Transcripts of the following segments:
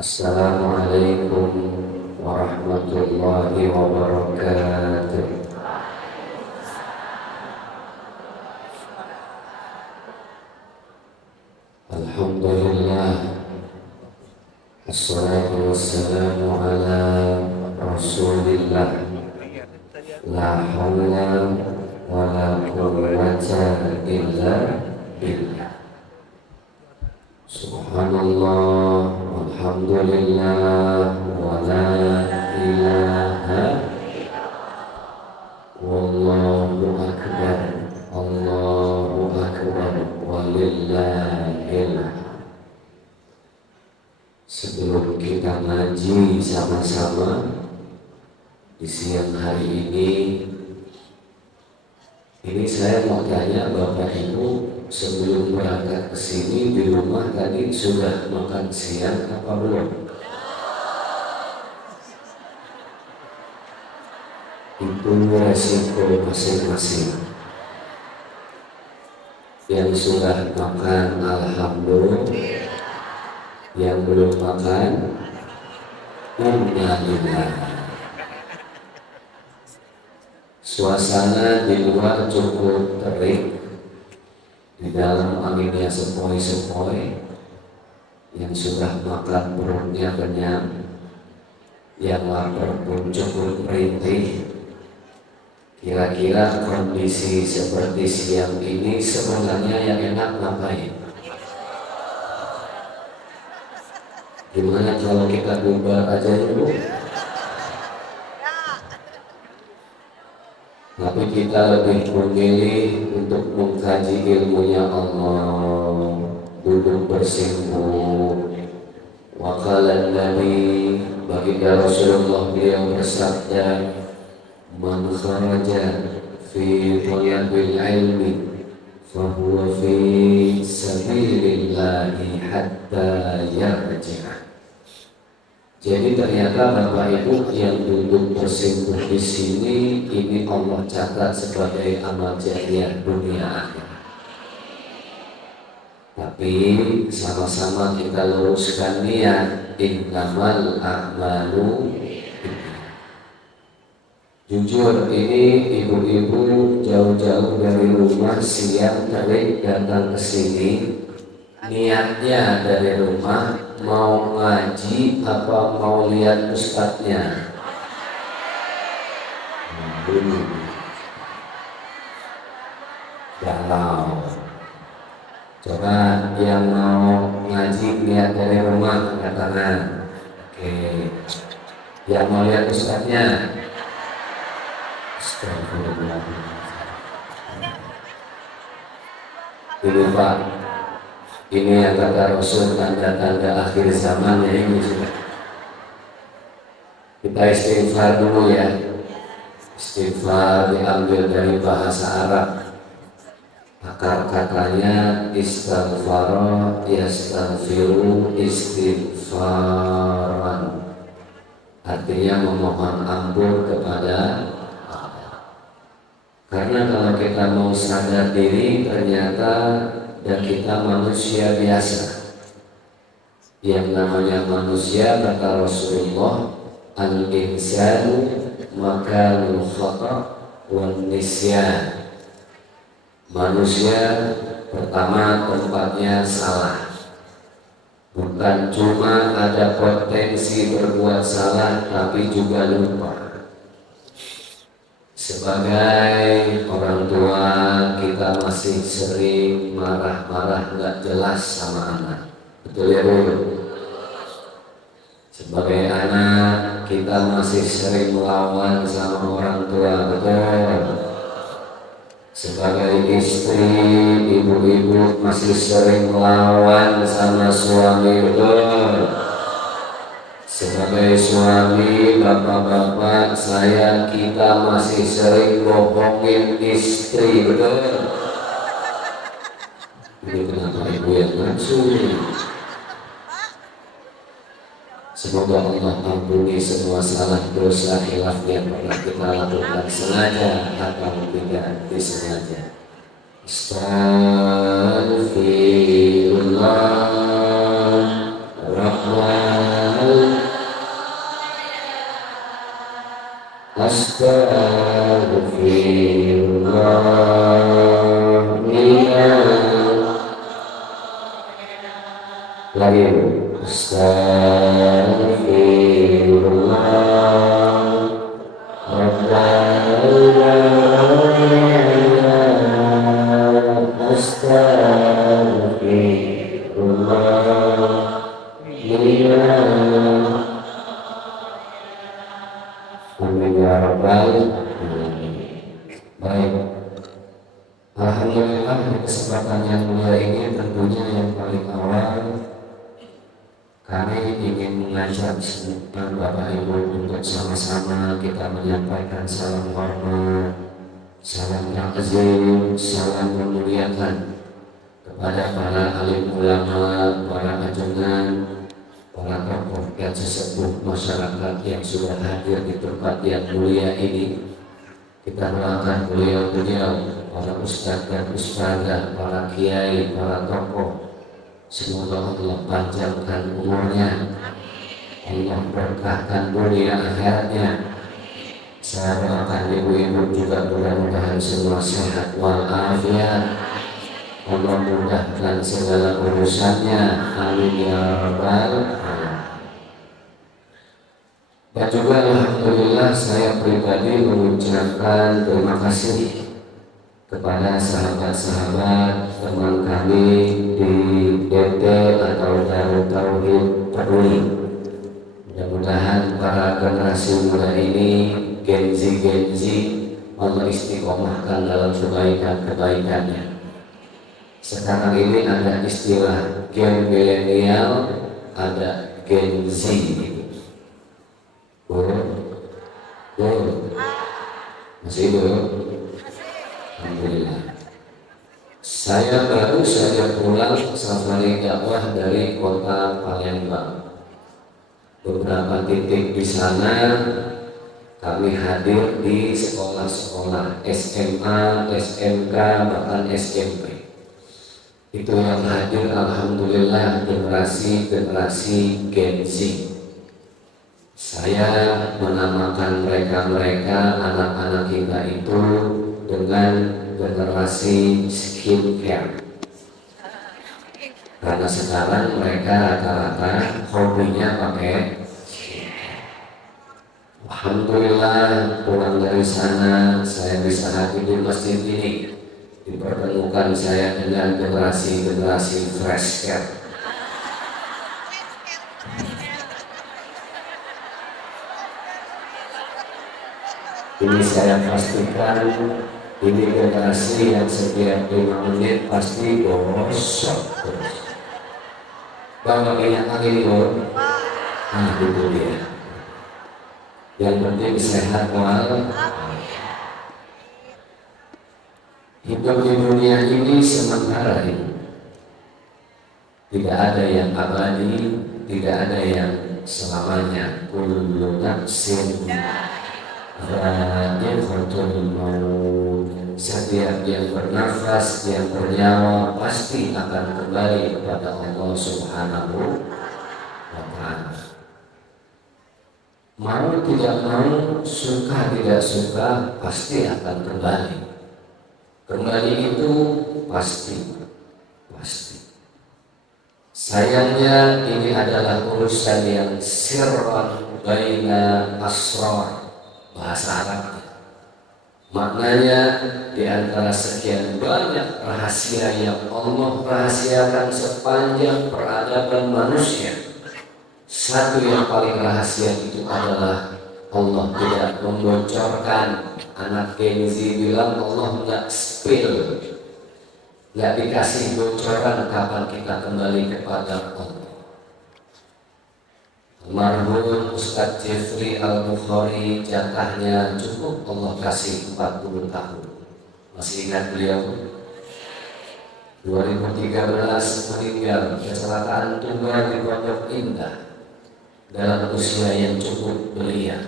Assalamualaikum warahmatullahi wabarakatuh. Alhamdulillah, assalatu wassalamu ala rasulillah, la hawla wa la quwwata illa billah. Subhanallah, alhamdulillah, wa la ilaha wallahu akbar, Allahu akbar, walillahil hamd. Sebelum kita ngaji sama-sama di siang hari ini saya mau tanya Bapak Ibu, sebelum berangkat ke sini di rumah tadi sudah makan siang apa belum? Itu resiko masing-masing. Yang sudah makan alhamdulillah, yang belum makan alhamdulillah. Suasana di luar cukup terik, di dalam anginnya sepoi-sepoi. Yang sudah makan perutnya kenyang, yang lapar pun cukup merintih. Kira-kira kondisi seperti siang ini sebenarnya yang enak ngapain? Gimana kalau kita bubar aja dulu? Tapi kita lebih memilih untuk mengkaji ilmunya Allah, duduk bersimpuh. Wa qala Nabi, baginda Rasulullah beliau bersabda, man kharaja fi talabil ilmi fahuwa fi sabilillahi hatta yarji'ah. Jadi ternyata Bapak Ibu yang duduk bersimpuh di sini, ini Allah catat sebagai amal jariah dunia akhir. Tapi sama-sama kita luruskan niat, innamal a'malu. Jujur ini ibu-ibu jauh-jauh dari rumah siang terik datang ke sini, niatnya dari rumah mau ngaji apa mau lihat ustadznya? Galau. Coba yang mau ngaji lihat dari rumah angkat tangan. Oke. Yang mau lihat ustadznya? Astagfirullahaladzim. Ini Pak, ini yang kata Rasul, tanda-tanda akhir zaman ya ini sudah. Kita istighfar dulu ya. Istighfar diambil dari bahasa Arab. Akar katanya istighfar, yastaghfiru, istighfaran. Artinya memohon ampun kepada Allah. Karena kalau kita mau sadar diri, ternyata dan kita manusia biasa. Yang namanya manusia, kata Rasulullah, al-insanu makalul khata' wan nisyan. Manusia pertama tempatnya salah. Bukan cuma ada potensi berbuat salah, tapi juga lupa. Sebagai orang tua, kita masih sering marah-marah gak jelas sama anak. Betul ya Bu? Sebagai anak, kita masih sering melawan sama orang tua. Betul? Sebagai istri, ibu-ibu masih sering melawan sama suami. Betul? Sebagai suami, bapak-bapak, kita masih sering bohongin istri. Betul? Ini kenapa ibu yang langsung? Semoga Allah ampuni semua salah dosa khilaf yang pernah kita lakukan sengaja atau tidak disengaja. Astaghfirullah Rahman Astaghfirullah lagi Astaghfirullah Amin ya rabbal alamin. Baik, alhamdulillah di kesempatan yang mulia ini tentunya yang paling awal kami ingin mengajak semua Bapak Ibu untuk sama-sama kita menyampaikan salam hormat, salam takzim, salam memuliakan kepada para alim ulama, para ajudan, para tokoh dan sesepuh masyarakat yang sudah hadir di tempat yang mulia ini. Kita doakan beliau-beliau, para ustadz dan ustadzah, para kiai, para tokoh, semoga Allah panjangkan umurnya, Allah berkahkan dunia akhiratnya. Saya doakan ibu-ibu juga mudah-mudahan semua sehat walafiat. Allah mudahkan segala urusannya. Amin ya rabbal alamin. Dan juga alhamdulillah saya pribadi mengucapkan terima kasih kepada sahabat-sahabat teman kami di DT atau Darut Tauhid Peduli. Mudah-mudahan para generasi muda ini, Gen Z Allah istiqomahkan dalam kebaikan-kebaikannya. Sekarang ini ada istilah Gen milenial, ada Gen Z. Masih belum? Alhamdulillah. Saya baru saja pulang safari dakwah dari kota Palembang. Beberapa titik di sana kami hadir di sekolah-sekolah SMA, SMK, bahkan SMP. Itu yang hadir alhamdulillah generasi Gen Z. Saya menamakan mereka anak-anak kita itu dengan generasi skincare. Karena sekarang mereka rata-rata hobinya pakai skincare. Alhamdulillah pulang dari sana saya bisa hadir di masjid ini, dipertemukan saya dengan generasi fresh care. Ini saya pastikan ini generasi yang setiap 5 menit pasti gosok terus. Bawa minyak angin dulu. Nah itu dia. Yang penting sehat wal. Hidup di dunia ini sementara ini. Tidak ada yang abadi, tidak ada yang selamanya. Kullu nafsin dha'iqatul maut. Setiap yang bernafas, yang bernyawa pasti akan kembali kepada Allah Subhanahu wa ta'ala. Mau tidak mau, suka tidak suka, pasti akan kembali. Kembali itu pasti. Sayangnya ini adalah urusan yang sirran baina asrar, bahasa Arabnya. Maknanya di antara sekian banyak rahasia yang Allah rahasiakan sepanjang peradaban manusia, satu yang paling rahasia itu adalah Allah tidak membocorkan. Anak Gen Z bilang Allah nggak spill, nggak dikasih bocoran kapan kita kembali kepada Allah. Almarhum Ustadz Jeffrey Al-Bukhari jatahnya cukup Allah kasih 40 tahun. Masih ingat beliau? 2013 meninggal kecelakaan tunggal di Pondok Indah dalam usia yang cukup belia.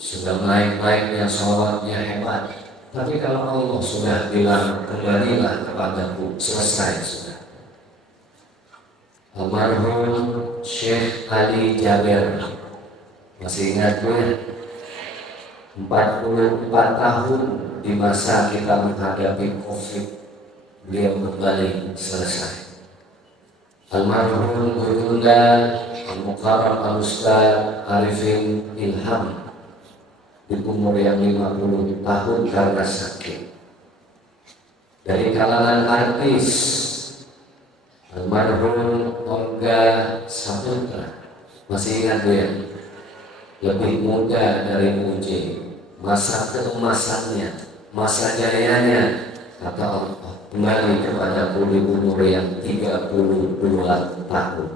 Sudah naik-naiknya sholatnya hebat. Tapi kalau Allah sudah bilang kembalilah kepadaku, selesai sudah. Almarhum Syekh Ali Jaber, masih ingat gue? 44 tahun di masa kita menghadapi COVID, beliau kembali selesai. Almarhum Gurunda Al-Mukarram Al-Ustaz Arifin Ilham di umur yang 50 tahun karena sakit. Dari kalangan artis, almarhum Olga Saputra, masih ingat ya? Lebih muda dari UJ, masa keemasannya, masa jayanya, kata Allah, kembali kepada umur yang 32 tahun.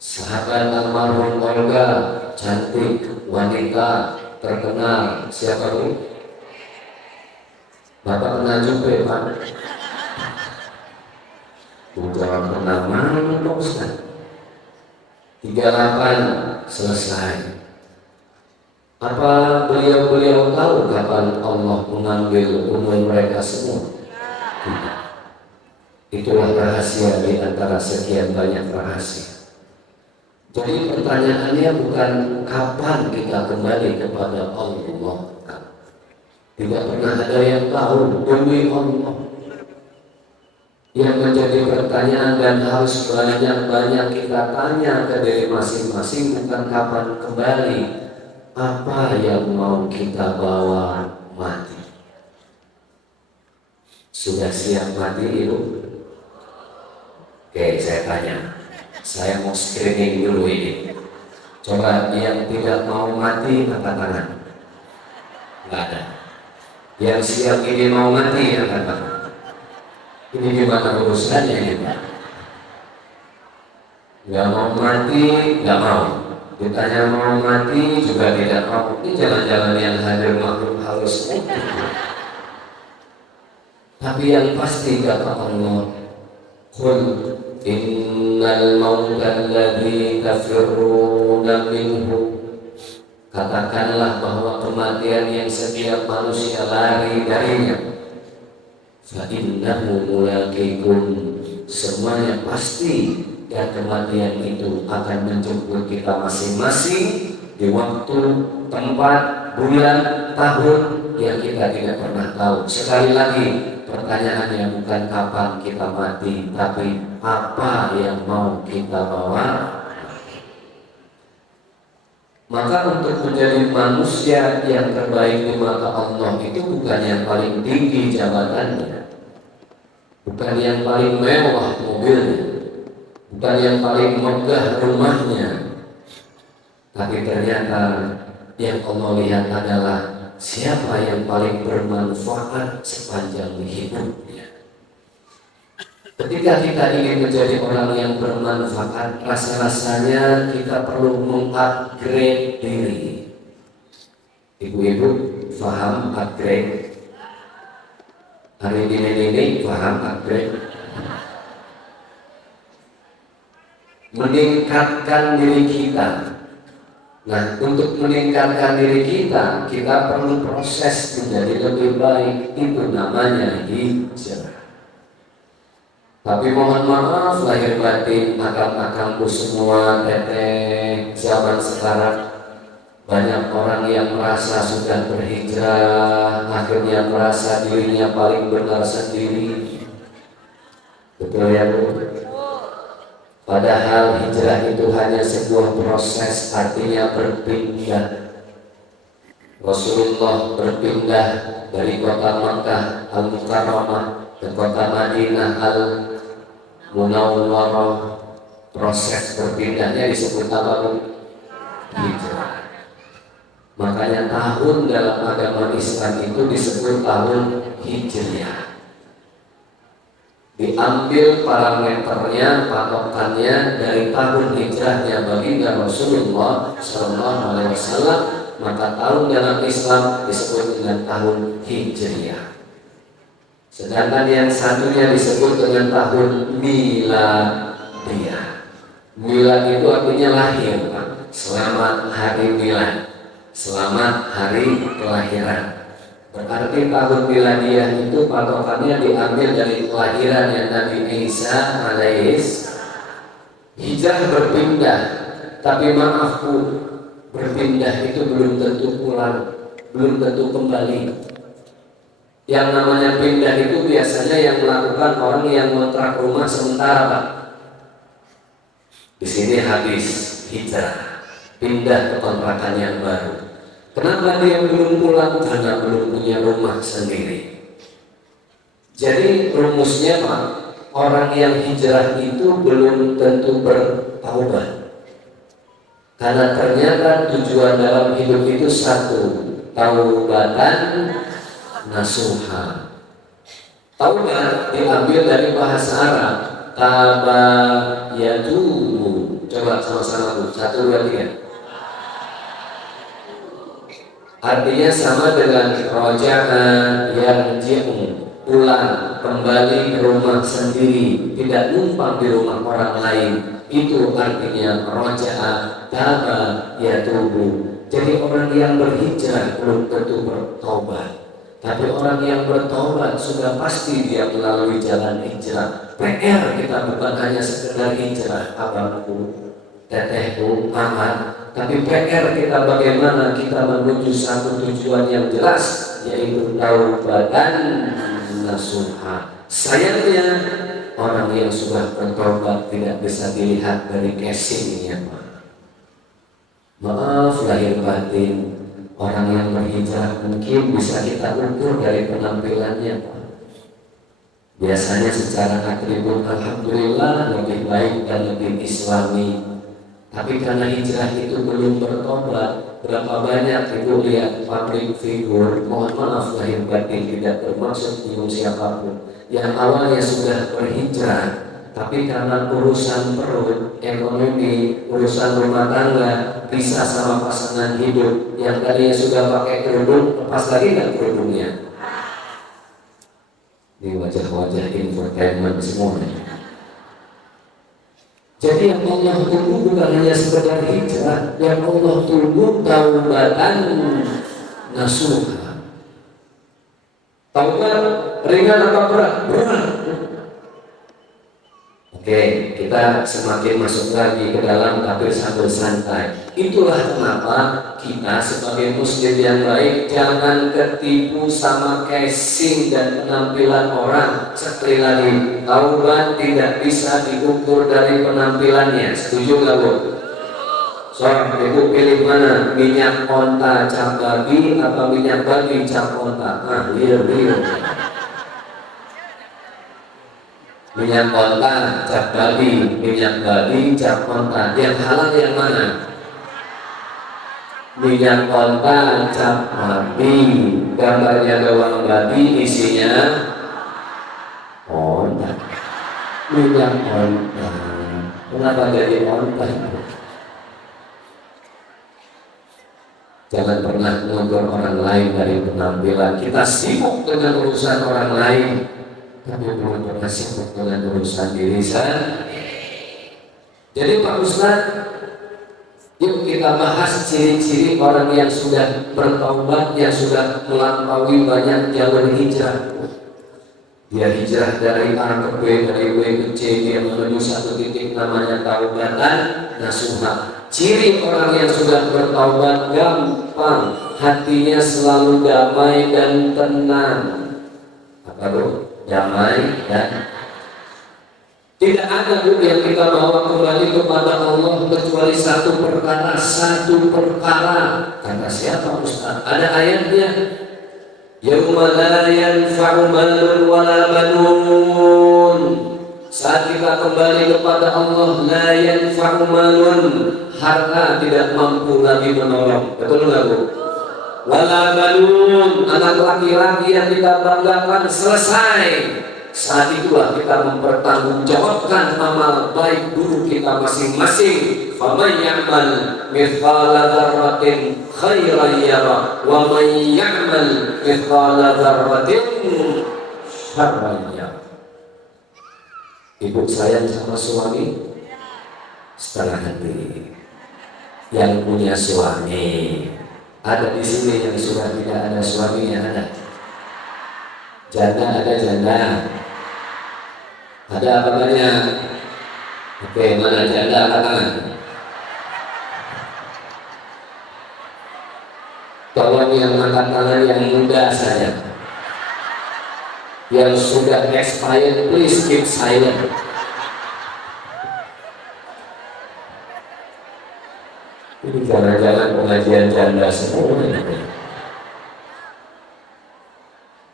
Sahabat almarhum Olga, cantik, wanita, terkenal, siapa bu? Bapak pernah jumpa Pak? Jawab pernah, mana Pak Ustaz? 38 selesai. Apa beliau tahu kapan Allah mengambil umur mereka semua? Tidak. Itulah rahasia di antara sekian banyak rahasia. Jadi pertanyaannya bukan kapan kita kembali kepada Allah. Tidak pernah ada yang tahu, demi Allah. Yang menjadi pertanyaan dan harus banyak-banyak kita tanya ke diri masing-masing bukan kapan kembali, apa yang mau kita bawa mati. Sudah siap mati Ibu? Oke, saya tanya. Saya mau screening dulu ini. Coba yang tidak mau mati angkat tangan. Enggak ada. Yang siap ini mau mati angkat tangan. Ini gimana urusannya ini Pak? Nggak mau mati, nggak mau. Ditanya mau mati juga tidak mau. Ini jalan-jalan yang hadir makhluk halus. Tapi yang pasti kata Allah, Qul innal mauta alladhi tafirruna minhu. Katakanlah bahwa kematian yang setiap manusia lari darinya, fa innahu mulaqikum, semuanya pasti, dan kematian itu akan menjemput kita masing-masing di waktu, tempat, bulan, tahun yang kita tidak pernah tahu. Sekali lagi, pertanyaannya bukan kapan kita mati, tapi apa yang mau kita bawa. Maka untuk menjadi manusia yang terbaik di mata Allah itu bukan yang paling tinggi jabatannya, bukan yang paling mewah mobilnya, bukan yang paling megah rumahnya, tapi ternyata yang Allah lihat adalah siapa yang paling bermanfaat sepanjang hidupnya. Ketika kita ingin menjadi orang yang bermanfaat, rasa-rasanya kita perlu mengupgrade diri. Ibu-ibu paham upgrade? Hari ini paham upgrade? Meningkatkan diri kita. Nah, untuk meningkatkan diri kita, kita perlu proses menjadi lebih baik. Itu namanya hijrah. Tapi mohon maaf lahir batin akang-akangku semua, teteh zaman sekarang, banyak orang yang merasa sudah berhijrah, akhirnya merasa dirinya paling benar sendiri. Betul ya Bu? Padahal hijrah itu hanya sebuah proses, artinya berpindah. Rasulullah berpindah dari kota Makkah Al-Mukarramah ke kota Madinah Al-Munawwarah. Proses berpindahnya disebut apa Bu? Hijrah. Makanya tahun dalam agama Islam itu disebut tahun Hijriah. Diambil parameternya, patokannya dari tahun hijrahnya baginda Rasulullah SAW, maka tahun dalam Islam disebut dengan tahun Hijriah. Sedangkan yang satunya disebut dengan tahun Miladiyah. Milad itu artinya lahir, Pak. Selamat hari milad, selamat hari kelahiran. Berarti tahun miladiyah itu patokannya diambil dari kelahirannya Nabi Isa alaihis. Hijrah berpindah, tapi maaf Bu, berpindah itu belum tentu pulang, belum tentu kembali. Yang namanya pindah itu biasanya yang melakukan orang yang kontrak rumah sementara, Pak. Di sini habis hijrah, pindah ke kontrakan yang baru. Kenapa dia belum pulang? Karena belum punya rumah sendiri. Jadi rumusnya, Pak, orang yang hijrah itu belum tentu bertaubat. Karena ternyata tujuan dalam hidup itu satu, taubatan nasuha. Taubat diambil dari bahasa Arab, taba yatubu. Coba sama-sama, Bu. 1, 2, 3. Artinya sama dengan roja'a yarji'u, pulang, kembali ke rumah sendiri, tidak numpang di rumah orang lain. Itu artinya roja'a, taba yatubu. Jadi orang yang berhijrah belum tentu bertobat, tapi orang yang bertobat sudah pasti dia melalui jalan hijrah. PR kita bukan hanya sekedar hijrah, abangku, tetehku, aman, tapi PR kita bagaimana kita menuju satu tujuan yang jelas, yaitu taubatan nasuha. Sayangnya orang yang sudah bertobat tidak bisa dilihat dari casingnya, Pak. Maaf lahir batin, orang yang berhijrah mungkin bisa kita ukur dari penampilannya, Pak. Biasanya secara atribut alhamdulillah lebih baik dan lebih islami. Tapi karena hijrah itu belum bertobat, berapa banyak ibu lihat public figure, mohon maaf lahir batin tidak bermaksud bingung siapapun, yang awalnya sudah berhijrah, tapi karena urusan perut, ekonomi, urusan rumah tangga, bisa sama pasangan hidup, yang tadinya sudah pakai kerudung, lepas lagi nggak kerudungnya. Ini wajah-wajah infotainment semuanya. Jadi yang Allah tunggu bukan hanya sekedar hijrah, yang Allah tunggu taubatan nasuha. Taubat ringan apa berat? Berat. Oke, kita semakin masuk lagi ke dalam tapi sambil santai. Itulah kenapa kita sebagai muslim yang baik jangan ketipu sama casing dan penampilan orang. Sekali lagi, taubat tidak bisa diukur dari penampilannya. Setuju nggak, Bu? So, ibu pilih mana? Minyak onta cap babi atau minyak babi cap onta? Liur. Minyak onta cap babi, minyak babi cap onta. Yang halal yang mana? Minyak onta cap babi, gambarnya doang babi, isinya onta. Minyak onta. Kenapa jadi onta? Jangan pernah mengukur orang lain dari penampilan. Kita sibuk dengan urusan orang lain, tapi belum pernah sibuk dengan urusan diri sendiri. Jadi Pak Ustaz, yuk kita bahas ciri-ciri orang yang sudah bertaubat, yang sudah melampaui banyak jalur hijrah. Dia hijrah dari A ke B, dari B ke C, dia menuju satu titik namanya taubatan nasuha. Ciri orang yang sudah bertaubat gampang, hatinya selalu damai dan tenang. Apa itu? Damai dan tidak ada yang kita bawa kembali kepada Allah kecuali satu perkara. Kata siapa Ustaz? Ada ayatnya. Yauma la yanfa'u malun wala banun. Saat kita kembali kepada Allah, la yanfa'u malun, harta tidak mampu lagi menolong. Betul nggak, Bu? Wala banun, anak laki-laki yang kita banggakan selesai. Saat itulah kita mempertanggungjawabkan amal baik buruk kita masing-masing. Faman ya'mal mithqala dzarratin khairan yara wa man ya'mal mithqala dzarratin syarran yara. Ibu sayang sama suami setengah hati. Yang punya suami ada di sini, yang sudah tidak ada suaminya ada. Janda ada janda. Ada apa banyak? Oke, mana janda angkat tangan? tolong yang angkat tangan yang muda saja. Yang sudah expired, please keep silent. Ini jangan-jangan pengajian janda semua.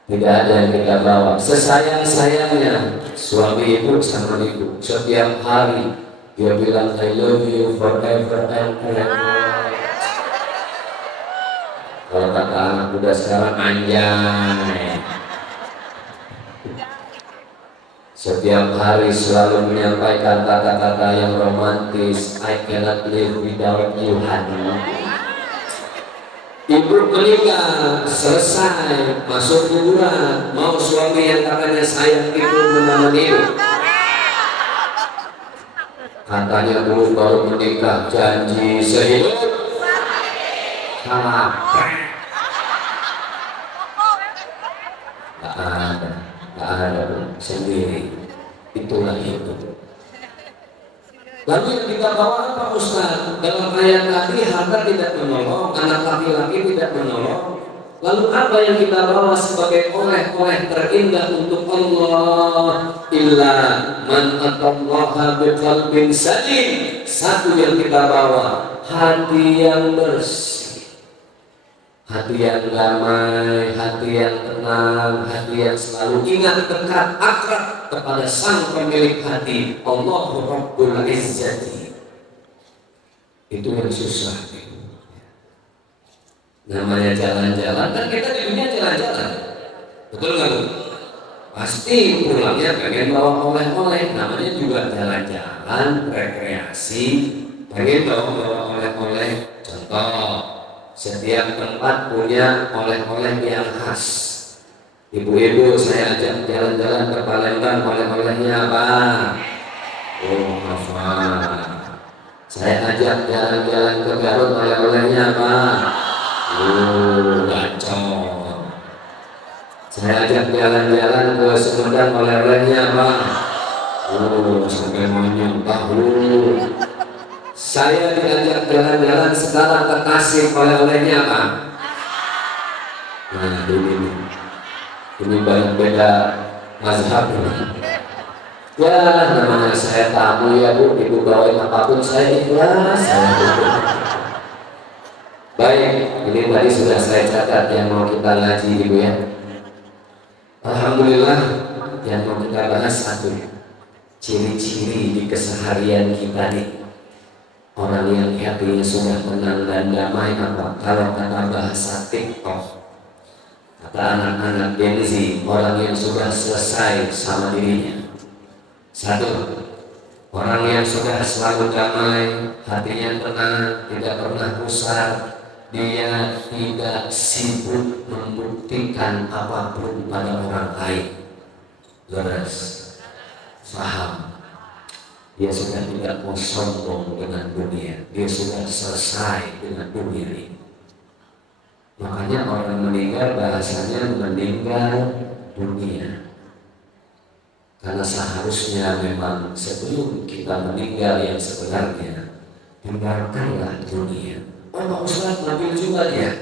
Tidak ada yang kita bawa. Sesayang-sayangnya suami ibu sama ibu, setiap hari dia bilang I love you forever and ever. Kalau kata anak muda sekarang, anjay. Setiap hari selalu menyampaikan kata-kata yang romantis. I cannot live without you, honey. Ibu menikah, selesai, masuk kuburan, mau suami yang katanya sayang itu menemani ibu. Katanya dulu baru menikah, janji sehidup sama. Gak ada sendiri. Itulah hidup. Lalu yang kita bawa apa Ustaz? Dalam ayat tadi harta tidak menolong, anak laki-laki tidak menolong. Lalu apa yang kita bawa sebagai oleh-oleh terindah untuk Allah? Illa man atallaha biqalbin salim. Satu yang kita bawa, hati yang bersih, hati yang damai, hati yang tenang, hati yang selalu ingat dekat akrab kepada sang pemilik hati, Allahu Rabbul Izzati. Itu yang susah. Namanya jalan-jalan, kan kita di dunia jalan-jalan, betul nggak Bu? Pasti pulangnya pengen bawa oleh-oleh, namanya juga jalan-jalan, rekreasi, pengen bawa oleh-oleh. Contoh, setiap tempat punya oleh-oleh yang khas. Ibu-ibu saya ajak jalan-jalan ke Palembang, oleh-olehnya apa? Oh, hafal. Saya ajak jalan-jalan ke Garut, oleh-olehnya apa? Oh, gacor. Saya ajak jalan-jalan ke Sumedang, oleh-olehnya apa? Oh, sampai monyong tahu. Saya diajak jalan-jalan sekarang ke Tasik, oleh-olehnya apa? Nah, ini banyak beda mazhab. Ya, namanya saya tamu ya Bu, ibu bawain apapun saya ikhlas, saya dukung. Baik, ini tadi sudah saya catat yang mau kita ngaji Ibu ya. Alhamdulillah, yang mau kita bahas satu, ciri-ciri di keseharian kita nih. Orang yang hatinya sudah tenang dan damai apa? Kalau kata bahasa TikTok, kata anak-anak Gen Z, orang yang sudah selesai sama dirinya. Satu, orang yang sudah selalu damai, hatinya tenang, tidak pernah pusat, dia tidak sibuk membuktikan apapun pada orang lain. Leres, paham. Dia sudah tidak mau sombong dengan dunia, dia sudah selesai dengan dunia ini. Makanya orang meninggal bahasanya meninggal dunia. Karena seharusnya memang sebelum kita meninggal yang sebenarnya, tinggalkanlah dunia. Oh Pak Ustaz, mobil juga ya?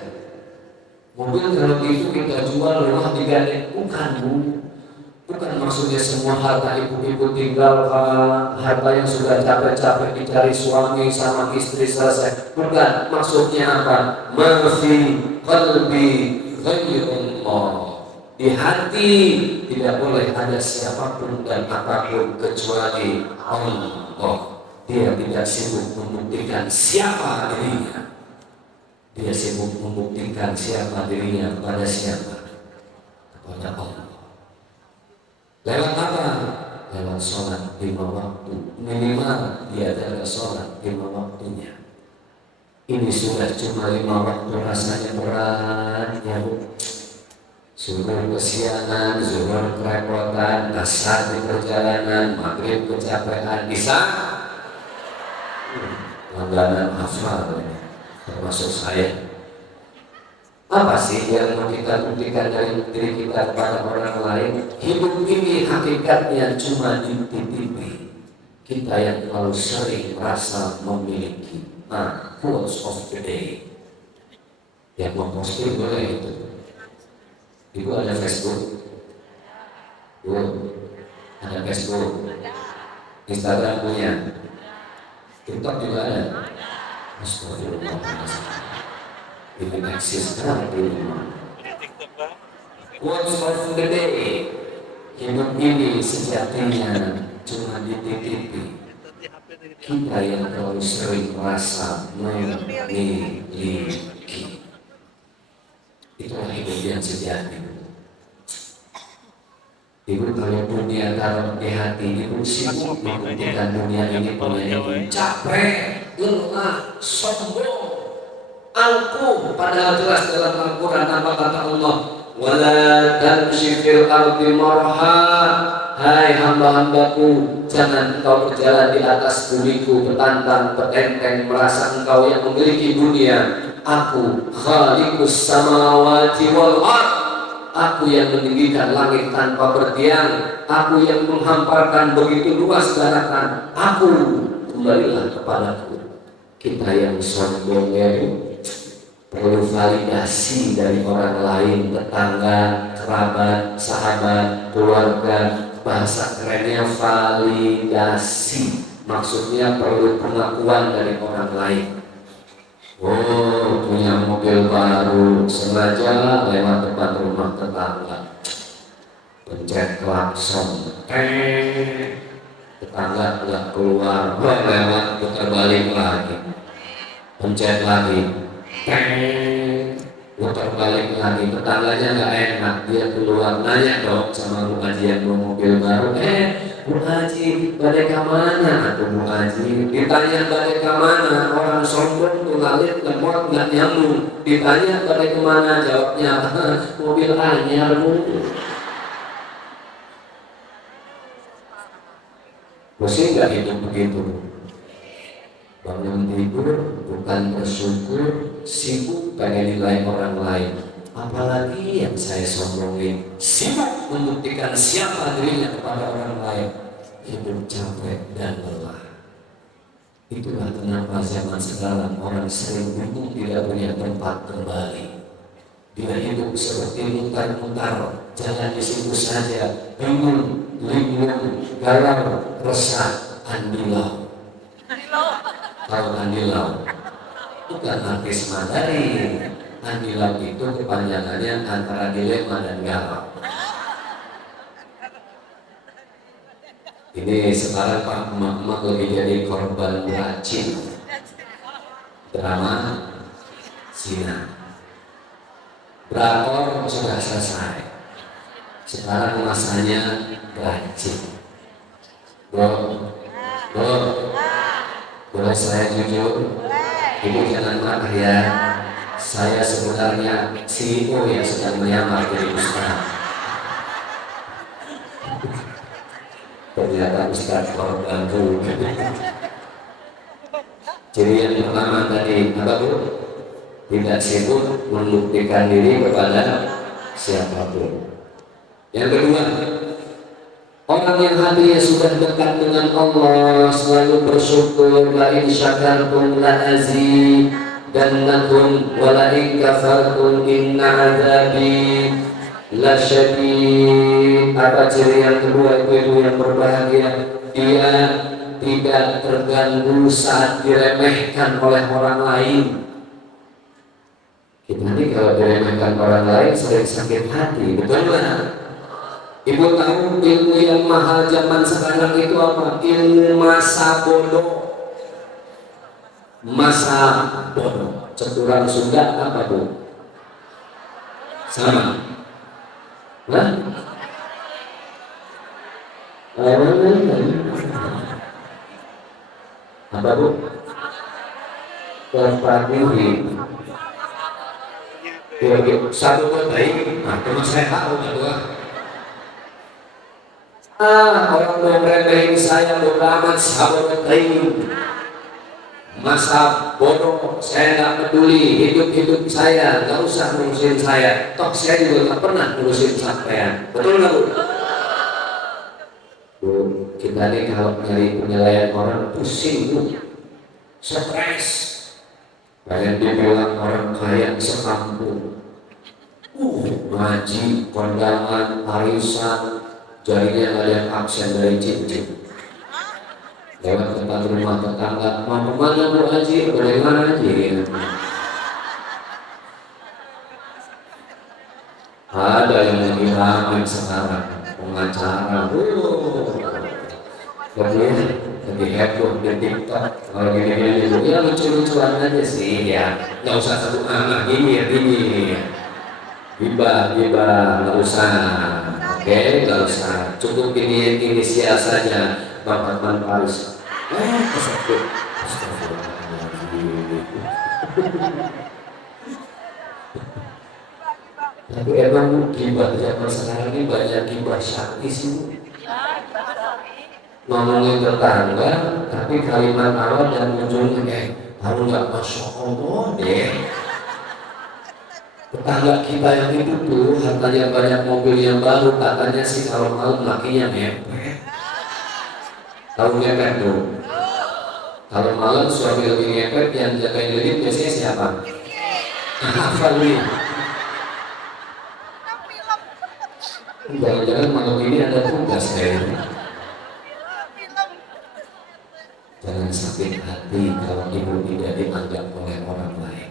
Mobil kalau gitu kita jual, rumah digandeng. Bukan Bu, bukan maksudnya semua harta ibu-ibu tinggalkan, harta yang sudah capek-capek dicari suami sama istri selesai. Bukan, maksudnya apa? Mafi qalbi ghairullah. Di hati tidak boleh ada siapapun dan apapun kecuali Allah. Dia tidak sibuk membuktikan siapa dirinya. Dia sibuk membuktikan siapa dirinya kepada siapa? Kepada Allah. Lewat apa? Lewat sholat 5 waktu. Minimal dia jaga sholat 5 waktunya. Ini sudah cuma 5 waktu, rasanya berat ya Bu. Subuh kesiangan, zuhur kerepotan, asar di perjalanan, maghrib kecapean, isya langganan hafal, termasuk saya. Apa sih yang mau kita buktikan dari diri kita kepada orang lain? Hidup ini hakikatnya cuma dititipi. Kita yang terlalu sering merasa memiliki. Quotes of the day. Yang mau posting boleh itu. Ibu ada Facebook? Bu, ada Facebook. Instagram punya. TikTok juga ada. Astagfirullahaladzim. Ini eksis sekali. Quotes of the day. Hidup ini sejatinya cuma dititipi. Kita yang terlalu sering merasa memiliki. Itulah hidup yang sejati. Ibu kalau dunia taruh di hati, ibu sibuk membuktikan dunia ini punya ibu. Capek, lelah, sombong, angkuh. Padahal jelas dalam Al-Quran apa kata Allah? Wala tamshi fil ardi marha. Hai hamba-hambaku, jangan engkau berjalan di atas bumiku bertantang, bertenteng, merasa engkau yang memiliki dunia. Aku khaliqus samawati wal ardh. Aku yang meninggikan langit tanpa bertiang. Aku yang menghamparkan begitu luas daratan. Aku, kembalilah kepadaku. Kita yang sombong ya, perlu validasi dari orang lain, tetangga, kerabat, sahabat, keluarga. Bahasa kerennya validasi. Maksudnya perlu pengakuan dari orang lain. Oh, punya mobil baru, sengaja lewat depan rumah tetangga, pencet klakson, tetangga nggak keluar, lewat putar balik lagi, pencet lagi, putar balik lagi, tetangganya nggak enak, dia keluar nanya dong sama Bu Haji yang mau mobil baru, Bu Haji, badai ke mana? Aku Bu Haji, ditanya badai ke mana? Orang sombong tuh ngalir lemot nggak nyambung. Ditanya badai ke mana? Jawabnya mobil anyar Bu. Pusing nggak hidup begitu? Bangun tidur bukan bersyukur, sibuk pengen nilai orang lain. Apalagi yang saya sombongin, sibuk membuktikan siapa dirinya kepada orang lain. Hidup capek dan lelah. Itulah kenapa zaman sekarang orang sering bingung tidak punya tempat kembali. Dia hidup seperti mutar-mutar, jalan di situ saja, bingung, linglung, galau, resah, andilau. Tahu andilau? Bukan artis Mandarin. Andilau itu kepanjangannya antara dilema dan galau. Ini sekarang Pak emak-emak lagi jadi korban racun drama zina. Drakor sudah selesai. Sekarang masanya racun. Boleh saya jujur? Ibu jangan marah ya. Saya sebenarnya CEO yang sedang menyamar jadi ustaz. Ternyata ustaz korban dulu. Jadi yang pertama tadi apa Bu? Tidak sibuk membuktikan diri kepada siapapun. Yang kedua, orang yang hatinya sudah dekat dengan Allah selalu bersyukur, la in syakartum la azidannakum wa la in kafartum inna adzabi lasyadid. Apa ciri yang kedua itu yang berbahagia? Dia tidak terganggu saat diremehkan oleh orang lain. Kita ini kalau diremehkan orang lain sering sakit hati, betul nggak? Ibu tahu ilmu yang mahal zaman sekarang itu apa? Ilmu masa bodoh. Masa bodoh. Ceturan Sunda apa Bu? Sama. Hah? Apa Bu? Terpakui. Satu baik. Nah, cuma saya tahu kedua. Orang mau meremehin saya bodoh amat, sahabat lain. Masa bodoh, saya nggak peduli hidup saya, nggak usah ngurusin saya. Toh saya juga nggak pernah ngurusin sampean. Betul nggak Bu? Bu, kita nih kalau nyari penilaian orang pusing Bu, stres. Banyak dibilang orang kaya sekampung, ngaji, kondangan, arisan, jadinya ada yang absen dari cincin. Lewat tempat rumah tetangga, mau kemana Bu Haji? Boleh mana Haji? Ada yang lagi ramai sekarang, pengacara, lebih heboh di TikTok. Kalau gini-gini, ya lucu-lucuan aja sih ya. Nggak usah satu anak gini ya gini. Gibah, nggak usah. Oke, nggak usah. Cukup ini inisial saja. Bapak Man Paris. Kesakit. Tapi emang gibah zaman sekarang ini banyak gibah syakti sih. Ngomongin tetangga, tapi kalimat awal dan ujungnya kamu nggak masya Allah deh. Tetangga kita yang itu tuh hartanya banyak, mobil yang baru, katanya sih kalau malam lakinya mepet. Tahu mepet tuh? Kalau malam suami lagi mepet, yang jagain lilit biasanya siapa? Apa nih? Jangan-jangan malam ini ada tugas kayaknya. Jangan sakit hati kalau ibu tidak dianggap oleh orang lain.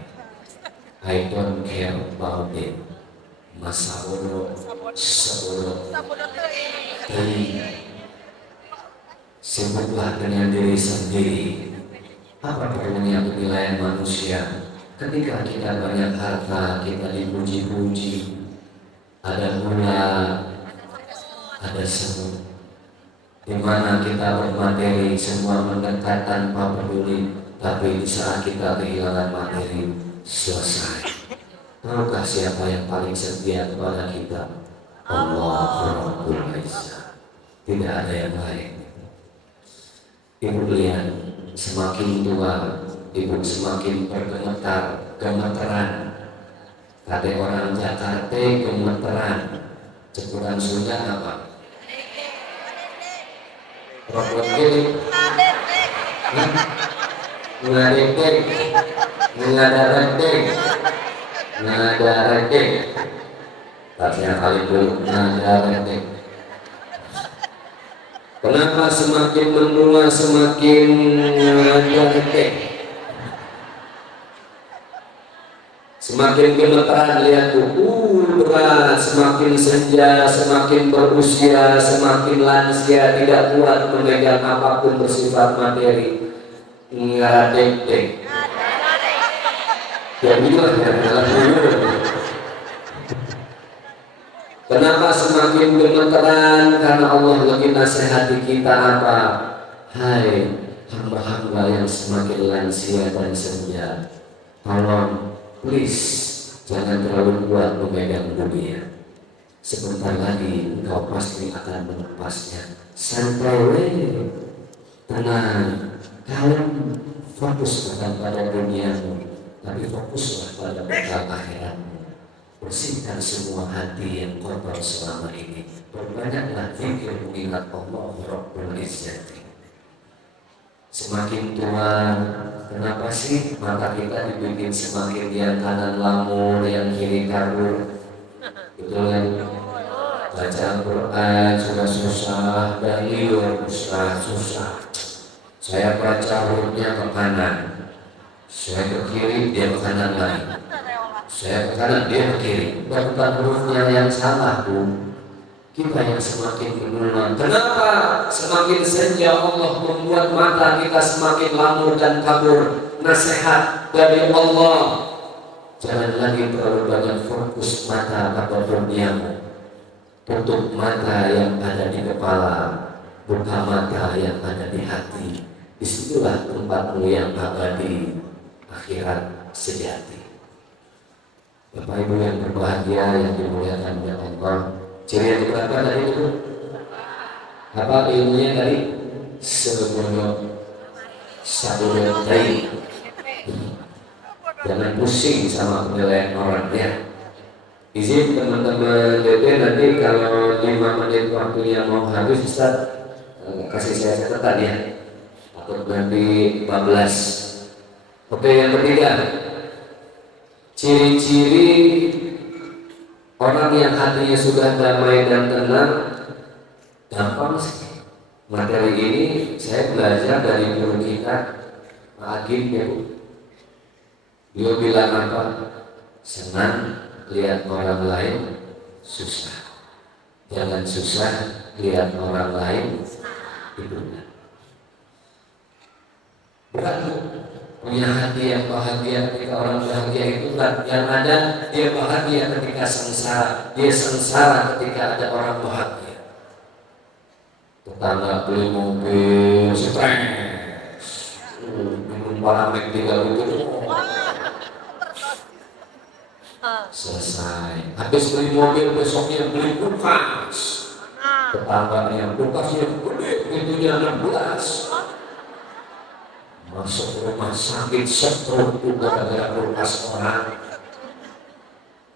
I don't care about it. Masa bodoh, sebodoh, sibuklah dengan diri sendiri. Apa perlunya penilaian manusia? Ketika kita banyak harta, kita dipuji-puji, ada gula, ada semut. Di mana kita bermateri semua mendekat tanpa peduli, tapi di saat kita kehilangan materi selesai. Tahukah siapa yang paling setia kepada kita? Allah Rabbul Izzah. Tidak ada yang lain. Ibu lihat, semakin tua, ibu semakin gemeteran. Kata orang Jakarta, gemeteran. Cepuran Sunda apa? Robot ini ngadaretek tasnya kali dulu ngadaretek. Kenapa semakin menua semakin ngadaretek? Semakin gemeteran, lihat berat, semakin senja, semakin berusia, semakin lansia, tidak kuat memegang apapun bersifat materi. Ngadek-dek. Ya betul ya, dalam dulu. Kenapa semakin gemeteran? Karena Allah lagi nasihati kita apa? Hai hamba-hamba yang semakin lansia dan senja, tolong please, jangan terlalu kuat memegang dunia. Sebentar lagi engkau pasti akan melepasnya. Santai, tenang. Kalian fokus bukan pada duniamu, tapi fokuslah pada bekal akhiratmu. Bersihkan semua hati yang kotor selama ini. Perbanyaklah zikir mengingat Allah Rabbul Izzah. Semakin tua, kenapa sih mata kita dibikin semakin yang kanan lamur, yang kiri kabur? Betul kan? Baca Al-Quran sudah susah, dan liur susah. Saya baca hurufnya ke kanan, saya ke kiri, dia ke kanan lagi. Saya ke kanan, dia ke kiri. Bukan hurufnya yang salah, Bu. Kita yang semakin menurun. Kenapa? Semakin senja Allah membuat mata kita semakin lamur dan kabur. Nasihat dari Allah, jangan lagi terlalu banyak fokus mata pada duniamu. Tutup mata yang ada di kepala, buka mata yang ada di hati. Disitulah tempatmu yang abadi, akhirat sejati. Bapak Ibu yang berbahagia, yang dimuliakan oleh Allah, ciri yang berapa tadi itu? Apa ilmunya tadi? Sebodoh tadi. Jangan pusing sama penilaian orang ya. Izin teman-teman DP nanti kalau 5 menit waktunya mau habis, Ustaz kasih saya catatan ya. Takut nanti 14. Oke, yang ketiga. Ciri-ciri orang yang hatinya sudah damai dan tenang, gampang sih. Materi ini saya belajar dari guru kita, Pak Agim ya Bu. Dia bilang apa? Senang lihat orang lain susah, jangan susah lihat orang lain hidupnya. Berat Bu. Punya hati yang bahagia ketika orang bahagia itu berat. Yang ada dia bahagia ketika sengsara, dia sengsara ketika ada orang bahagia. Tetangga beli mobil stres, minum paramek 3 liter, selesai. Habis beli mobil besoknya beli kulkas. Tetangganya kulkasnya gede, pintunya 16. Masuk rumah sakit stroke juga gara-gara kulkas orang.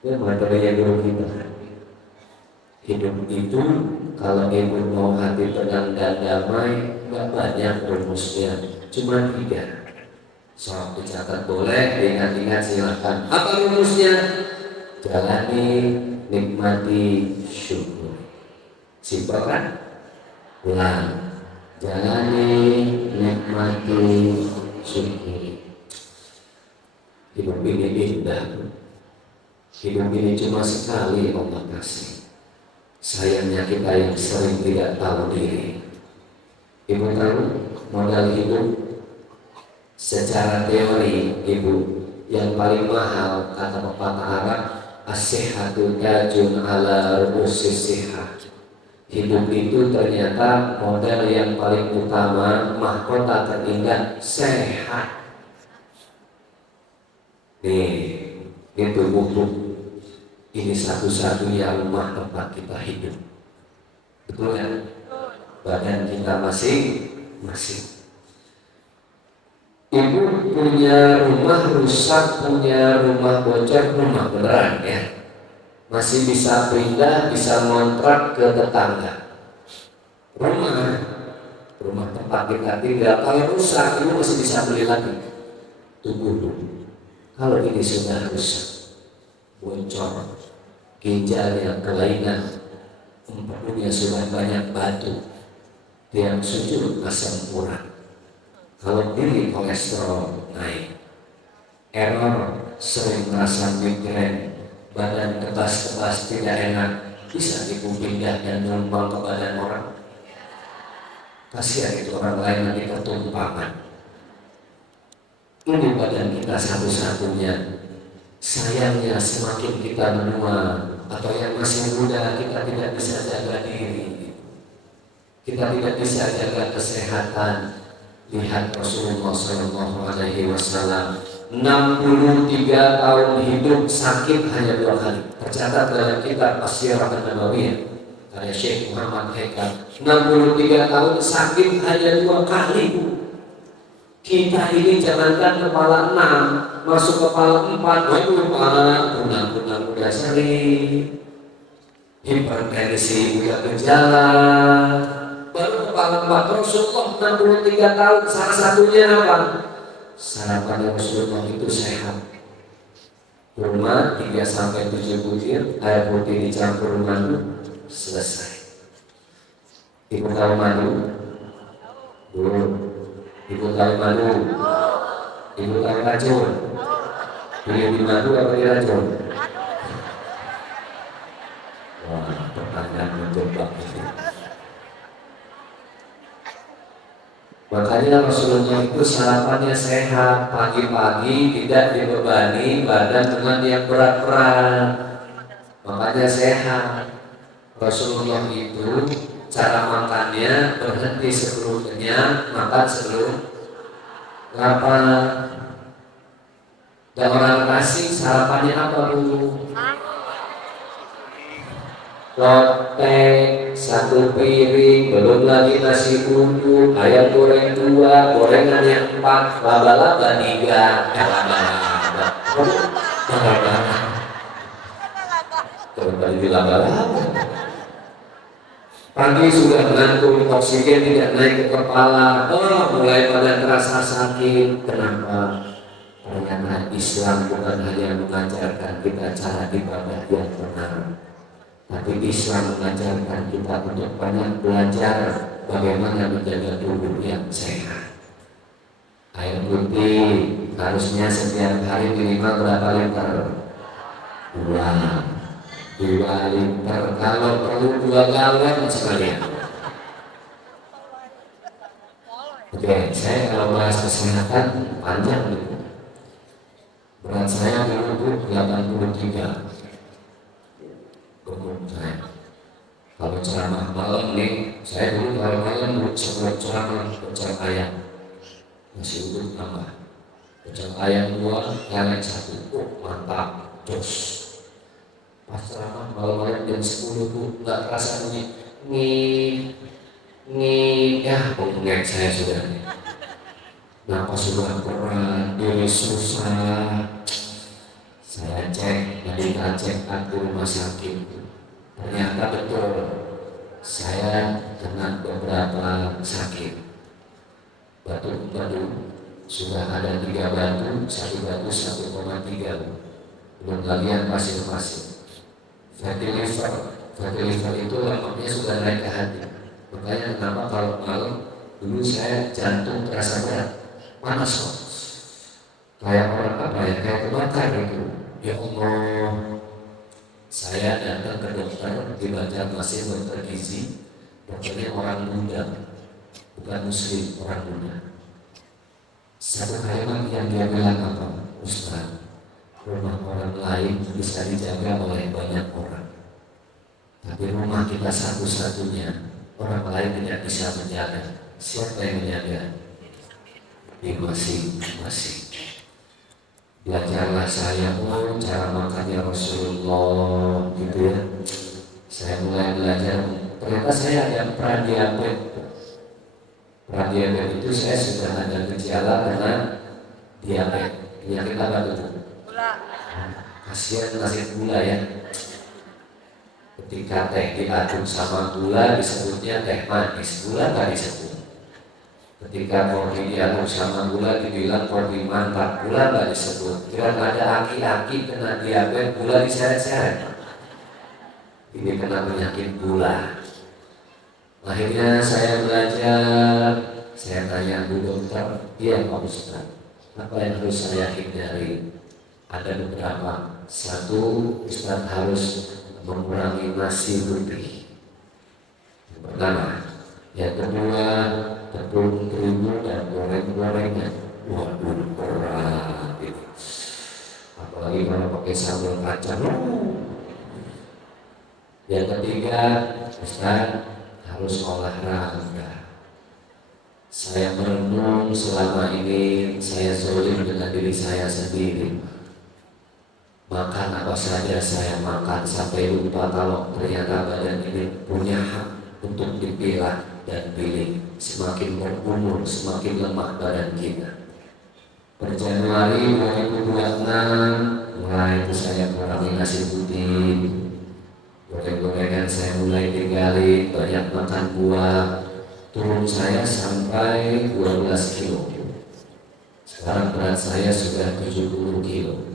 Ya materinya dulu kita. Hidup itu kalau ibu mau hati tenang dan damai, nggak banyak rumusnya, cuma 3. Soal dicatat boleh, diingat-ingat silahkan. Apa rumusnya? Jalani, nikmati, syukur. Simpel kan? Ulang. Jalani, nikmati, syukuri. Hidup ini indah. Hidup ini cuma sekali Allah kasih. Sayangnya kita yang sering tidak tahu diri. Ibu tahu modal hidup secara teori, Ibu, yang paling mahal kata pepatah Arab, as-sihhatu tajun ala ru'usis sihah. Hidup itu ternyata modal yang paling utama, mahkota terindah, sehat. Nih, itu tubuh ini satu-satunya rumah tempat kita hidup. Betul ya? Badan kita masing-masing. Ibu punya rumah rusak, punya rumah bocor, rumah beneran ya. Masih bisa pindah, bisa ngontrak ke tetangga. Rumah tempat kita tinggal, kalau rusak itu masih bisa beli lagi. Tunggu dulu. Kalau ini sudah rusak, bocor, ginjalnya kelainan, empedunya sudah banyak batu, tiang sujud asam urat. Kalau tinggi kolesterol naik, error, sering merasa migrain, badan tebas-tebas tidak enak, bisa dipindah dan numpang ke badan orang. Kasihan itu orang lain nanti ketumpangan. Ini badan kita satu-satunya. Sayangnya semakin kita menua atau yang masih muda, kita tidak bisa jaga diri. Kita tidak bisa jaga kesehatan. Lihat Rasulullah SAW 63 tahun hidup, sakit hanya 2 kali. Tercatat dalam kitab As-Sirah An-Nabawiyah karya Syekh Muhammad Haikal. 63 tahun sakit hanya 2 kali. Kita ini jangankan kepala 6, masuk kepala 4, waduh Pak, punah-punah udah sering, hipertensi udah gejala. Baru kepala 4, Rasulullah 63 tahun, salah satunya apa? Sarapan Rasulullah itu sehat. Kurma 3-7 butir, air putih dicampur madu, selesai. Ibu tahu madu? Belum. Ibu tahu madu? Ibu tahu racun? Pilih di madu atau di racun? Wah, pertanyaan menjebak ini. Makanya Rasulullah itu sarapannya sehat, pagi-pagi tidak dibebani badan dengan yang berat-berat. Makanya sehat. Rasulullah itu cara makannya berhenti sebelum kenyang, makan sebelum lapar. Dan orang kasih sarapannya apa dulu? Lotek 1 piring, belum lagi nasi uduk, ayam goreng 2, gorengan yang 4, laba-laba 3, laba-laba. Kembali di laba-laba. Pagi sudah mengantuk, oksigen tidak naik ke kepala, mulai pada terasa sakit. Kenapa? Ternyata Islam bukan hanya mengajarkan kita cara ibadah yang benar, tapi Islam mengajarkan kita untuk banyak belajar bagaimana menjaga tubuh yang sehat. Air putih harusnya setiap hari minimal berapa liter? 2 liter, kalau perlu 2 galon sekalian. Oke, saya kalau bahas kesehatan panjang nih. Berat saya dulu 83 berat saya. Kalau ceramah malam nih, saya dulu kalau malam sebelum ceramah pecel ayam masih utuh tambah pecel ayam 2, lele 1, mantap, jos. Pas ceramah malam-malam jam 10 tuh nggak terasa nih ya pengek saya sudah. Napas sudah berat, diri susah. Saya cek, kita cek aku rumah sakit. Ternyata betul, saya kena beberapa sakit. Batu sudah ada 3 batu, 1 batu 1,3. Belum lagi yang pasir-pasir. Fatty liver itu lemaknya sudah naik ke hati. Makanya kenapa kalau malam dulu saya jantung terasa berat, panas kok, kayak orang apa ya, kayak kebakar gitu. Ya Allah, saya datang ke dokter di Banjarmasin, dokter gizi. Dokternya orang Buddha, bukan Muslim, orang Buddha. Satu kalimat yang dia bilang apa? Ustaz, rumah orang lain bisa dijaga oleh banyak orang, tapi rumah kita satu-satunya, orang lain tidak bisa menjaga. Siapa yang menjaga? Di masing-masing. Belajarlah saya, cara makannya Rasulullah gitu ya. Saya mulai belajar, ternyata saya ada pradiabetes. Pradiabetes itu saya sudah ada gejala karena diabetes. Penyakit apa itu? Gula. Kasihan nasib gula ya. Ketika teh diaduk sama gula disebutnya teh manis, gula nggak disebut. Ketika kopi diaduk sama gula dibilang kopi mantap, gula nggak disebut. Kira ada aki-aki kena diabetes, gula diseret-seret. Ini kena penyakit gula. Akhirnya saya belajar, saya tanya bu dokter, iya Pak Ustaz, apa yang harus saya hindari? Ada beberapa. Satu, Ustaz harus mengurangi nasi putih. Yang pertama. Yang kedua, tepung terigu dan goreng-gorengan. Waduh, berat itu. Apalagi kalau pakai sambal kacang. Yang ketiga, Ustaz harus olahraga. Saya merenung selama ini saya zolim dengan diri saya sendiri. Makan apa saja saya makan sampai lupa kalau ternyata badan ini punya hak untuk dipilah dan pilih. Semakin berumur semakin lemah badan kita. Per Januari 2026 mulai itu saya kurangi nasi putih, goreng-gorengan saya mulai tinggalin, banyak makan buah. Turun saya sampai 12 kilo. Sekarang berat saya sudah 70 kilo.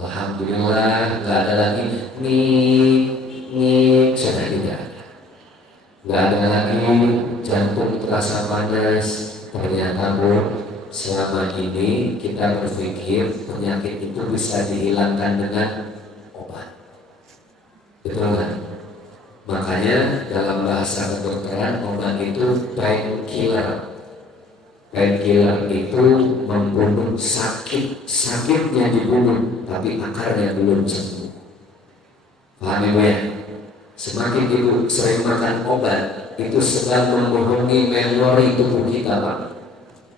Alhamdulillah, nggak ada lagi nih sudah tidak. Nggak ada lagi jantung terasa panas. Ternyata selama ini kita berpikir penyakit itu bisa dihilangkan dengan obat. Betul kan? Makanya dalam bahasa kedokteran obat itu painkiller. Painkiller itu membunuh sakitnya dibunuh, tapi akarnya belum sembuh. Paham ya? Semakin ibu sering makan obat, itu sedang membohongi memori tubuh kita, Pak.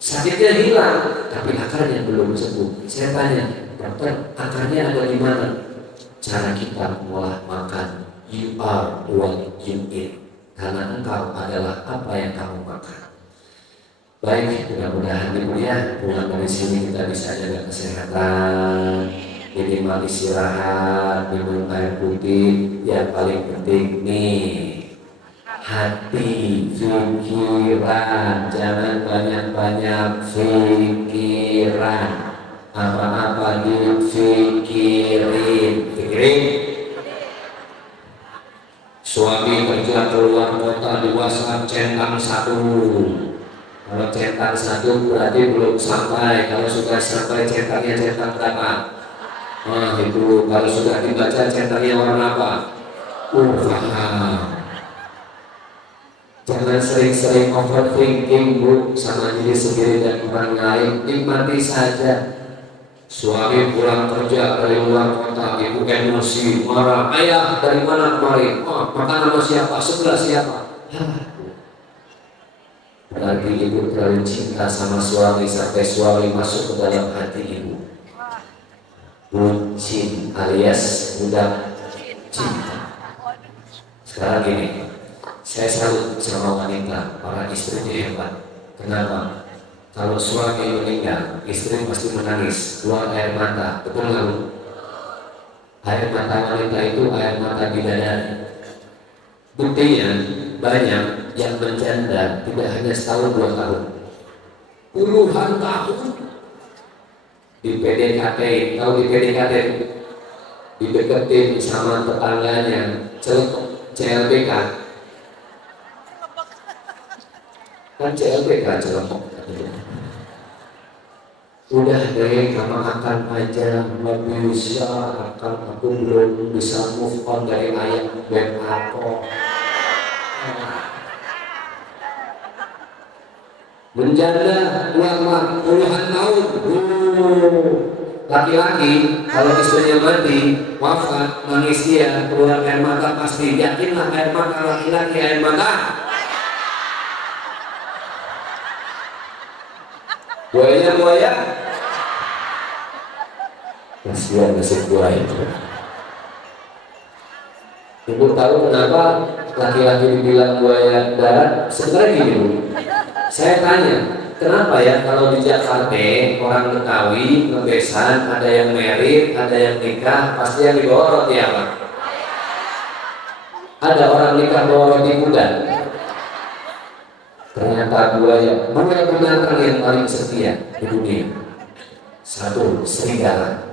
Sakitnya hilang, tapi akarnya belum sembuh. Saya tanya, dokter, akarnya ada di mana? Cara kita mengolah makan. You are what you eat. Karena engkau adalah apa yang kamu makan. Baik, mudah-mudahan ibu ya, pulang dari sini kita bisa jaga kesehatan, minimal istirahat, minum air putih. Yang paling penting nih, hati, pikiran, jangan banyak-banyak pikiran. Apa-apa pikirin. Suami kerja keluar kota di WhatsApp centang satu. Kalau centang satu berarti belum sampai. Kalau sudah sampai centangnya centang berapa? Nah itu kalau sudah dibaca centangnya warna apa? Paham. Jangan sering-sering overthinking bu sama diri sendiri dan orang lain. Nikmati saja. Suami pulang kerja dari luar kota, ibu emosi, marah, ayah dari mana kemarin? Oh, makan sama siapa? Sebelah siapa? Berarti ibu terlalu cinta sama suami sampai suami masuk ke dalam hati ibu. Bucin alias budak cinta. Sekarang gini, saya salut sama wanita, para istrinya hebat. Kenapa? Kalau suami meninggal, istri pasti menangis, keluar air mata, betul nggak bu? Air mata wanita itu air mata bidadari. Buktinya banyak yang menjanda tidak hanya setahun 2 tahun, puluhan tahun di PDKT. Tahu di PDKT dideketin sama tetangganya, CLBK kan CLBK celepok. Udah deh, kamu akan aja, nggak bisa, aku belum bisa move on dari ayam beb aku. Menjanda ulama puluhan tahun. Laki-laki kalau istrinya mati, wafat, nangis dia, keluar air mata pasti. Yakinlah air mata laki-laki air mata. Buaya. Kasihan nasib buaya. Ibu tahu kenapa laki-laki dibilang buaya darat? Sebenarnya gini bu, saya tanya, kenapa ya kalau di Jakarta orang Betawi ngebesan, ada yang merit, ada yang nikah, pasti yang dibawa roti apa? Ada orang nikah bawa roti bulan. Ternyata buaya binatang yang paling setia di dunia. Satu, serigala.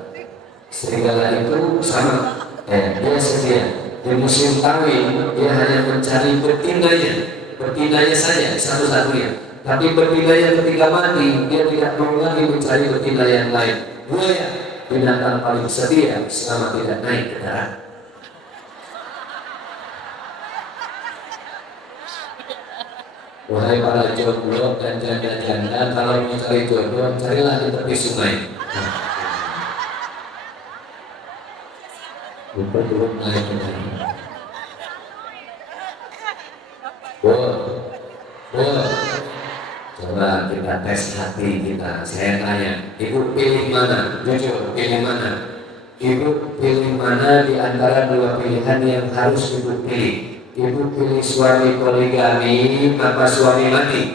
Serigala itu sama, dia setia. Di musim kawin dia hanya mencari betinanya saja satu-satunya. Tapi betinanya ketika mati dia tidak mau lagi mencari betina yang lain. Buaya binatang paling setia selama tidak naik ke darat. Wahai para jomblo dan janda-janda, kalau mau cari jodoh, carilah di tepi sungai. Belum naik ke darat. Coba kita tes hati kita. Saya tanya, ibu pilih mana? Jujur, pilih mana? Ibu pilih mana di antara dua pilihan yang harus ibu pilih? Ibu pilih suami poligami apa suami mati?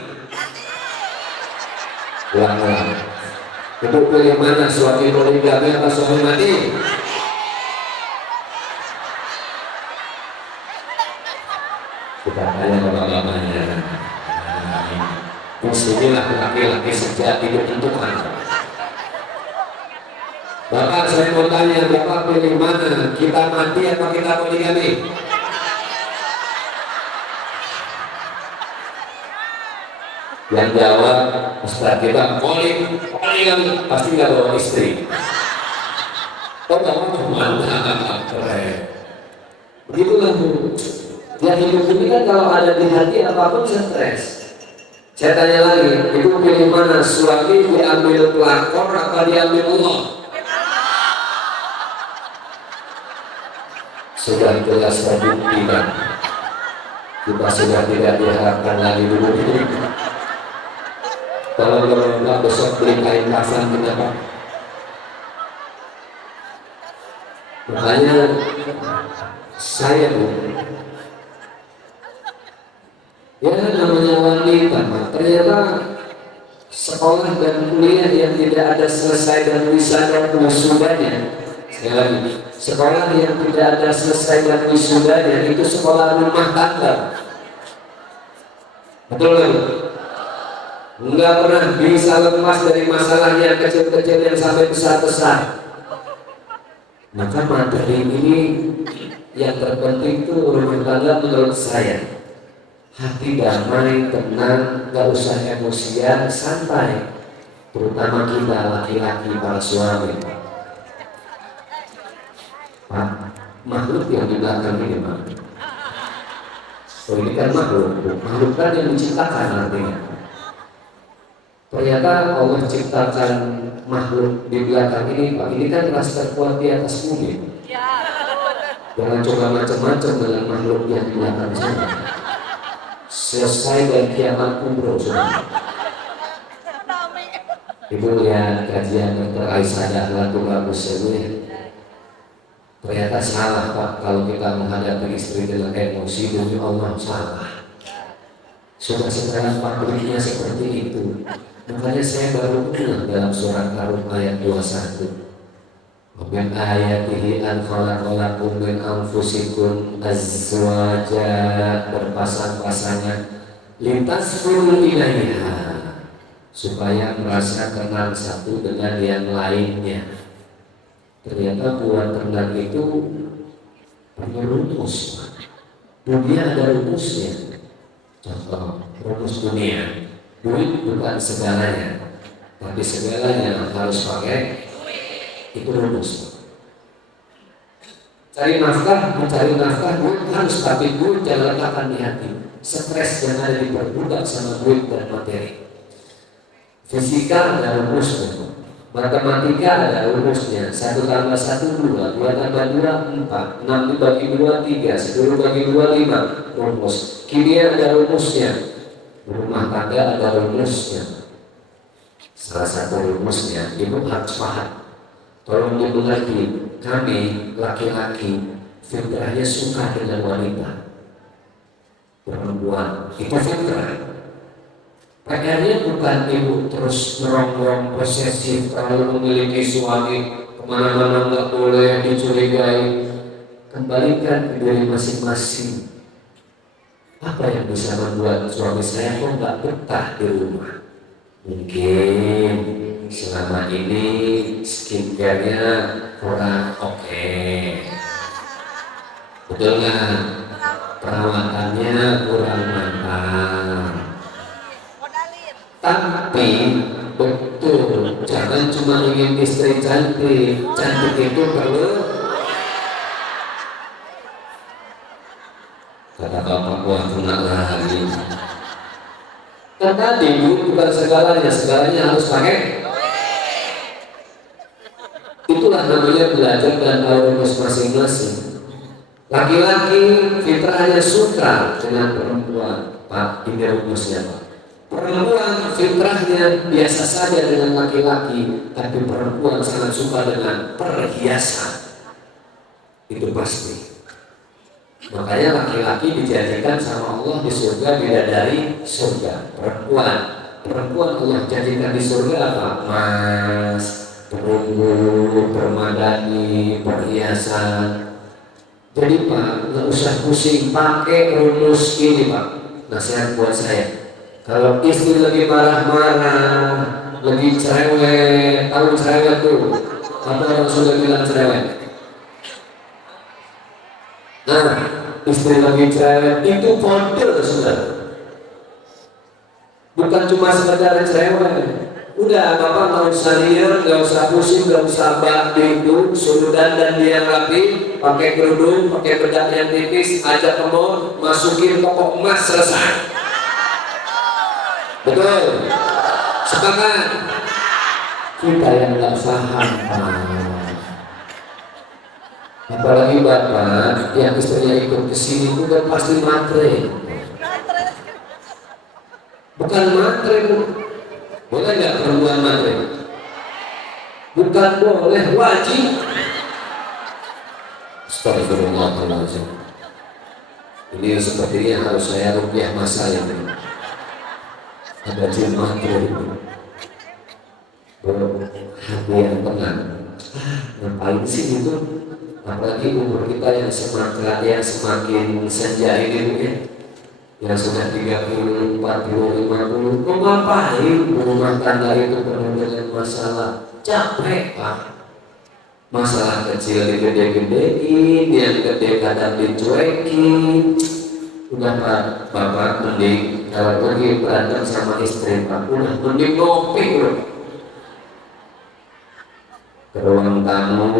Ulang. Ibu pilih mana, suami poligami apa suami mati? Kita tanya bapak-bapaknya. Disinilah laki-laki sejati ditentukan. Bapak, saya mau tanya, bapak pilih mana? Kita mati atau kita poligami? Yang jawab, Ustaz, kita poligami, pasti nggak bawa istri. Oh, bawa mantap, keren. Begitulah bu. Ya hidup ini kan kalau ada di hati apapun stres. Saya tanya lagi, ibu pilih mana? Suami diambil pelakor apa diambil Allah? Sudah jelas terbuktikan. Kita sudah tidak diharapkan lagi dulu ini. Kalau nggak besok beli kain kafan kenapa? Makanya saya bu, ya namanya wanita, ternyata sekolah dan kuliah yang tidak ada selesai dan wisada wisudanya. Sekali lagi, sekolah yang tidak ada selesai dan wisudanya itu sekolah rumah tangga. Betul kan? nggak pernah bisa lepas dari masalahnya kecil-kecil yang sampai besar-besar. Maka materi ini yang terpenting itu rumah tangga menurut saya. Hati damai, tenang, gak usah emosian, santai. Terutama kita laki-laki, para suami. Pak, makhluk yang di belakang ini, Pak. Oh, ini kan makhluk kan yang diciptakan artinya. Ternyata Allah ciptakan makhluk di belakang ini, Pak. Ini kan ras terkuat di atas bumi. Jangan coba macam-macam dengan makhluk yang di belakang sana. Selesai dan kiamat kubro, saudara. Ibu lihat kajian Dr. Aisyah Dahlatul Rabusewi. Ternyata salah, Pak, kalau kita menghadapi istri dengan emosi. Demi Allah salah. Sudah setelah pabriknya seperti itu. Makanya saya baru bilang dalam surat Ar-Rum ayat 21. Min ayatihi an khalaqalakum min anfusikum azwaja, berpasang-pasangan, lintasqulu ilaiha, supaya merasa kenal satu dengan yang lainnya. Ternyata buat tenang itu punya rumus. Dunia ada rumusnya. Contoh rumus dunia, duit bukan segalanya, tapi segalanya harus pakai. Itu rumus. Cari nafkah, mencari nafkah, duit harus, tapi duit jangan letakkan di hati. Stres yang ada diperbudak sama duit dan materi. Fisika ada rumusnya, matematika ada rumusnya. 1 tambah 1 2, 2 tambah 2 4, 6 dibagi 2 3, 10 bagi 2 5, rumus. Kimia ada rumusnya, rumah tangga ada rumusnya. Salah satu rumusnya, ibu harus paham. Tolong dimengerti, kami laki-laki fitrahnya suka dengan wanita. Perempuan itu fitrah. PR-nya bukan ibu terus merongrong posesif, terlalu memiliki suami, kemana-mana nggak boleh dicurigai. Kembalikan ke diri masing-masing. Apa yang bisa membuat suami saya kok nggak betah di rumah? Mungkin selama ini skincare-nya kurang oke. Betul nggak? Perawatannya kurang mantap. Tapi betul, jangan cuma ingin istri cantik. Cantik itu perlu. Kata bapak gua kena lagi. Kan tadi bukan segalanya, segalanya harus pakai. Itulah namanya belajar dan tahu rumus masing-masing. Laki-laki fitrahnya suka dengan perempuan, Pak, ini rumusnya, Pak. Perempuan fitrahnya biasa saja dengan laki-laki, tapi perempuan sangat suka dengan perhiasan. Itu pasti. Makanya laki-laki dijadikan sama Allah di surga beda dari surga. Perempuan Allah jadikan di surga apa? Emas, perunggu, permadani, perhiasan. Jadi Pak, nggak usah pusing, pakai rumus ini Pak. Nasihat buat saya. Kalau istri lagi marah-marah, lagi cerewet, tahu cerewet tuh? Apa orang sudah bilang cerewet? Nah, istri lagi cerewet itu kode sudah. Bukan cuma sekedar cerewet. Udah, bapak nggak usah liar, nggak usah pusing, nggak usah bantu, suruh dandan dia rapi, pakai kerudung, pakai bedak yang tipis, ajak ke mall, masukin toko emas, selesai. Betul. Sepakat. Kita yang nggak paham. Apalagi bapak yang istrinya ikut kesini itu kan pasti matre. Bukan matre, Bu. Boleh nggak perempuan matre? Bukan boleh, wajib. Astagfirullahaladzim. Ini sepertinya harus saya rupiah masa ini. Ada jin matre. Hati yang tenang. Ngapain sih itu? Apalagi umur kita yang semakin senja ini mungkin, yang sudah 30, 40, 50, mau ngapain rumah tangga itu penuh dengan masalah, capek Pak. Masalah kecil digede-gedein, yang gede kadang dicuekin. Udah Pak, Bapak mending kalau pergi berantem sama istri Pak, udah mending ngopi bro. Ke ruang tamu,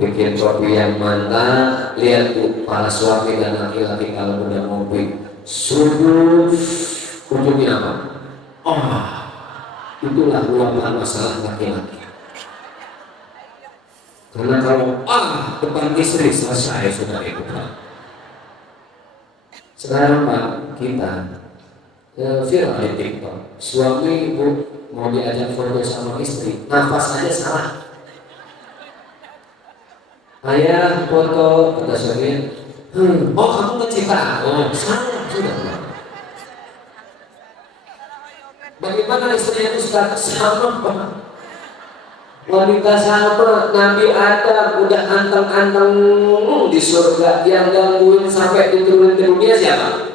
bikin kopi yang mantap, lihat tuh para suami dan laki-laki kalau udah ngopi, subuh ujungnya apa? Oh, itulah luapan masalah laki-laki. Karena kalau depan istri selesai sudah itu Pak. Sekarang Pak, kita viral di TikTok, suami ibu mau diajak foto sama istri, nafas aja salah. Ayah foto, kata suami, oh kamu ngecipta, oh salah sudah. Bagaimana istrinya itu sudah sama Pak? Wanita sama Nabi Adam udah anteng-anteng di surga, yang gangguin sampai diturun ke dunia siapa?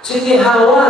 Siti Hawa.